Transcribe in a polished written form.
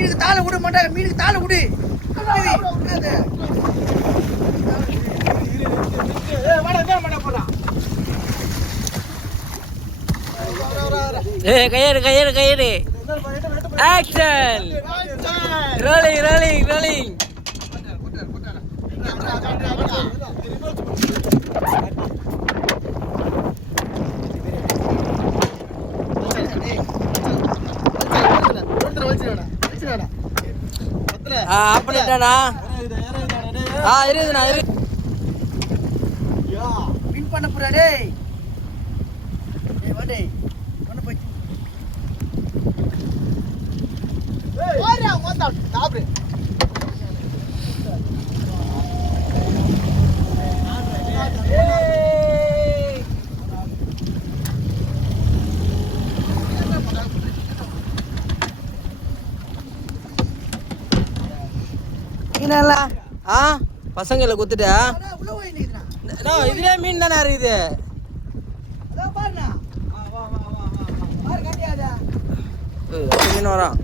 மீனுக்கு தாளை விட மாட்டாங்க, மீனுக்கு தாளை விடு. கயிறு ஆக்ஷன் ரோலிங் அப்படிட்டானா இருக்குண்ணா வின் பண்ண போறா டேய். வாடே பண்ண போய் ஓரா மொத்தா சாப்பிடு. பசங்களை குத்துட்டா இதுல மீன் தானே இருக்குது. மீன் வரான்.